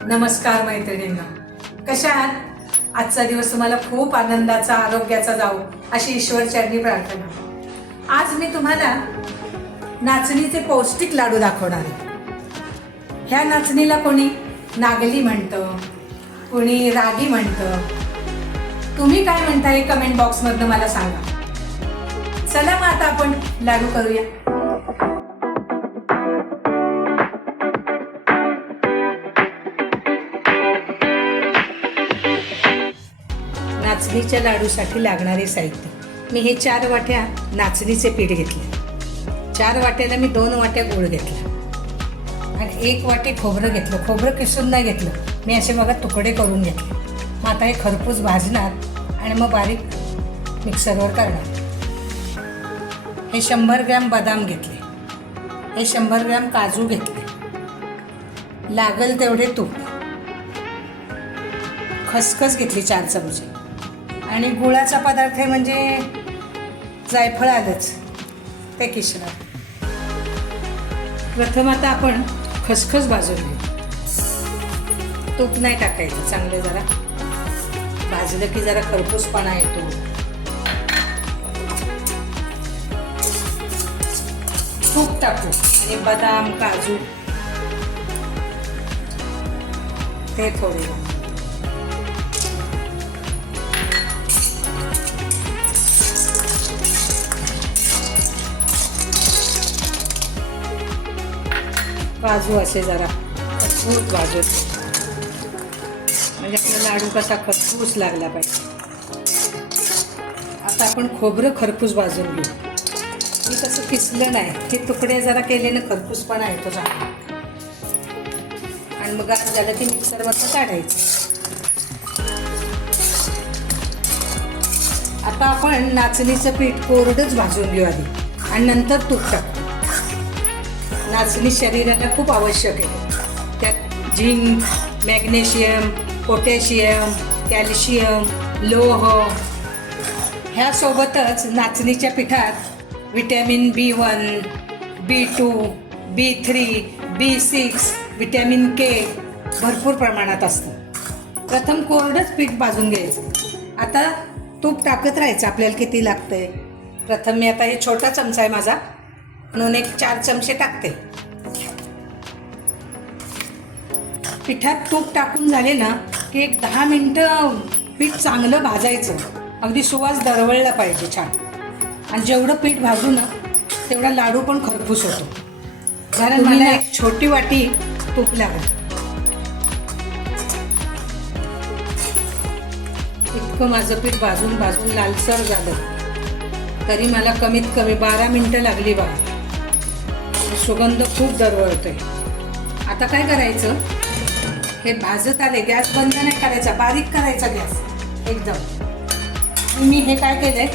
नमस्कार मैत्रिणींना. कशा आहात? आजचा दिवस तुम्हाला खूप आनंदाचा आरोग्याचा जाऊ अशी ईश्वरचरणी प्रार्थना. आज मी तुम्हाला नाचणीचे पौष्टिक लाडू दाखवणार आहे. ह्या नाचणीला कोणी नागली म्हणतं कोणी रागी म्हणतं? तुम्ही काय म्हणता हे कमेंट बॉक्समधनं मला सांगा. चला मग आता आपण लाडू करूया. नाचणीच्या लाडूसाठी लागणारे साहित्य. मी हे चार वाट्या नाचणीचे पीठ घेतले. चार वाट्याला मी दोन वाट्या गूळ घेतला. आणि एक वाटे खोबरं घेतलं. खोबरं किसून नाही घेतलं. मी असे बघा तुकडे करून घेतले. मग आता हे खरपूस भाजणार आणि मग बारीक मिक्सरवर करणार. हे शंभर ग्रॅम बदाम घेतले. हे शंभर ग्रॅम काजू घेतले. लागल तेवढे तूप. खसखस घेतली चार चमचे. आणि गुळाचा पदार्थ म्हणजे जायफळ आलंच. ते किशणार प्रथम आता आपण खसखस भाजून घेऊ. तूप नाही टाकायचं चांगलं जरा. भाजलं की जरा खरपूसपणा येतो. तूप टाकू. आणि बदाम काजू. ते थोडे. बाजू असे जरा खूप बाजू म्हणजे आपला लाडू कसा खरपूस लागला पाहिजे. आता आपण खोबरं खरपूस भाजून घेऊ. मी तसं किसलं नाही. हे तुकडे जरा केल्यानं खरपूसपणा येतो चांगला. आणि मग आज झालं की मिक्सरवरचं काढायचं. आता आपण नाचणीचं पीठ कोरडंच भाजून घेऊ आधी. आणि नंतर तूप टाकू. नाचणी शरीराला खूप आवश्यक आहे. त्यात झिंक मॅग्नेशियम पोटॅशियम कॅल्शियम लोह ह्यासोबतच नाचणीच्या पिठात vitamin B one B two B three B six vitamin K भरपूर प्रमाणात असतं. प्रथम कोरडंच पीठ भाजून घ्यायचं. आता तूप टाकत राहायचं आपल्याला किती लागतं आहे प्रथम मी आता हे छोटा चमचा आहे माझा. म्हणून एक चार चमचे टाकते. पिठात तूप टाकून झाले ना की एक दहा मिनटं पीठ चांगलं भाजायचं. अगदी सुवास दरवळला पाहिजे छान. आणि जेवढं पीठ भाजू ना तेवढा लाडू पण खरपूस होतो. कारण मला एक छोटी वाटी तूप लागेल. इतकं माझं पीठ भाजून भाजून लालसर झालं. तरी मला कमीत कमी बारा मिनटं लागली बघा सुगंध खूप दरवळतोय. आता काय करायचं? हे भाजत आले गॅस बंद नाही करायचा बारीक करायचा गॅस एकदम. मी हे काय केलंय?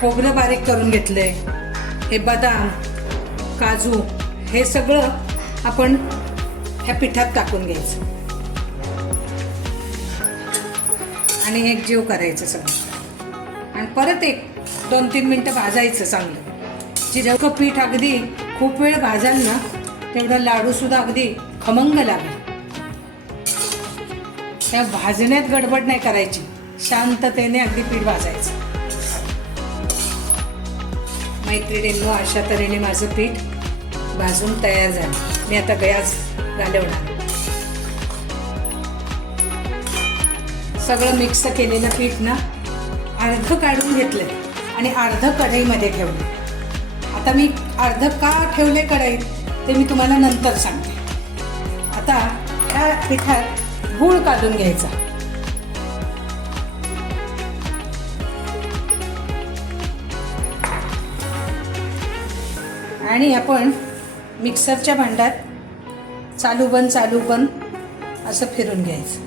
खोबरं बारीक करून घेतलंय. हे बदाम काजू हे सगळं आपण ह्या पिठात टाकून घ्यायचं. आणि एक जीव करायचं सगळं. आणि परत एक दोन तीन मिनटं भाजायचं चांगलं. जिरं पीठ अगदी खूप वेळ भाजाल ना तेवढा लाडूसुद्धा अगदी खमंग लागेल. त्या भाजण्यात गडबड नाही करायची. शांततेने अगदी पीठ भाजायचं. मैत्रिणींनो अशा तऱ्हेने माझं पीठ भाजून तयार झालं. मी आता गॅस घालवणार. सगळं मिक्स केलेलं पीठ ना अर्ध काढून घेतलं आणि अर्ध कढईमध्ये ठेवलं आता मी अर्ध का ठेवले कढईत ते मी तुम्हाला नंतर सांगते. आता त्या पिठात गूळ काढून घ्यायचा. आणि आपण मिक्सरच्या भांड्यात चालू बंद चालू बंद असं फिरून घ्यायचं.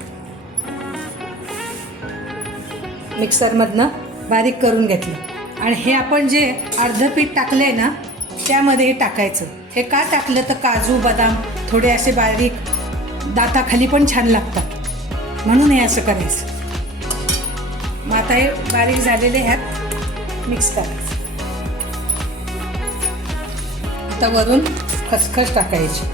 मिक्सरमधनं बारीक करून घेतलं. आणि हे आपण जे अर्ध पीठ टाकलं आहे ना त्यामध्ये हे टाकायचं. हे का टाकलं तर काजू बदाम थोडे असे बारीक दाताखाली पण छान लागतात. म्हणून हे असं करायचं. मग आता हे बारीक झालेले ह्यात मिक्स करायचं. आता वरून खसखस टाकायची.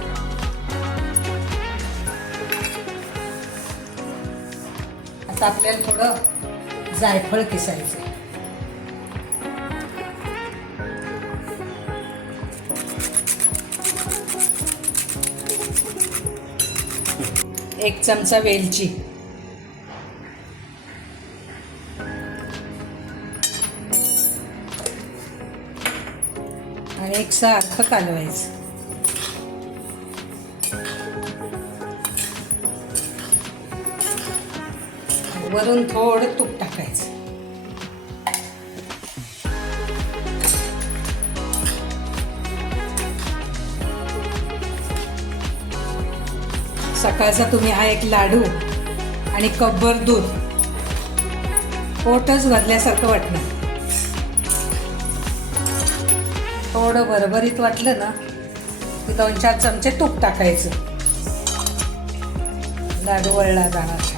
आता आपल्याला थोडं जायफळ किसायचं एक चमचा वेलची. आणि एक सारखं कालवायचं. वरून थोडं तूप टाकायचं. सकाळचा तुम्ही हा एक लाडू आणि कब्बर दूध पोटच भरल्यासारखं वाटणार थोडं भरभरीत वाटलं ना की दोन चार चमचे तूप टाकायचं. लाडू वळला जाणार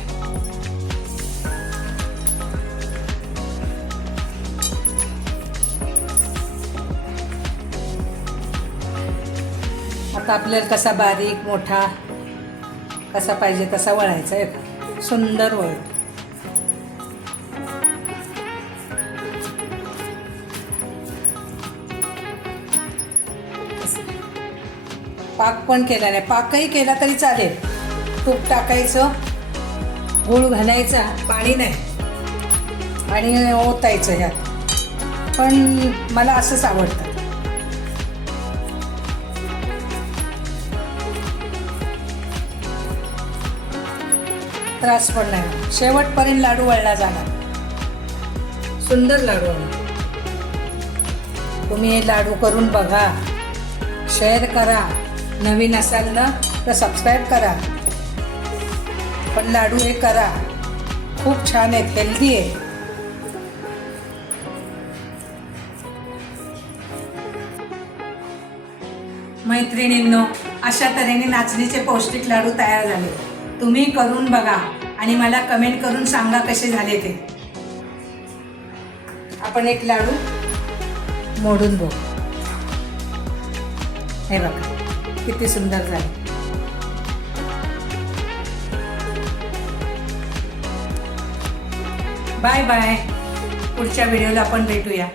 आता आपल्याला कसा बारीक मोठा कसा पाहिजे तसा वळायचा आहे सुंदर वळ. पाक पण केला नाही. पाकही केला तरी चालेल. तूप टाकायचं गूळ घालायचा पाणी नाही. आणि ओतायचं ह्यात. पण मला असंच आवडतं. त्रास पण नाही. शेवटपर्यंत लाडू वळला जाणार. सुंदर लाडू तुम्ही हे लाडू करून बघा. शेअर करा. नवीन असाल ना तर सबस्क्राईब करा. पण लाडू हे करा. खूप छान आहेत हेल्दी आहे मैत्रिणींनो अशा तऱ्हेने नाचणीचे पौष्टिक लाडू तयार झाले. तुम्ही करून बघा आणि मला कमेंट करून सांगा कसे झाले ते. आपण एक लाडू मोडून बघू. हे बघा किती सुंदर झाले. बाय बाय पुढच्या व्हिडिओला आपण भेटूया.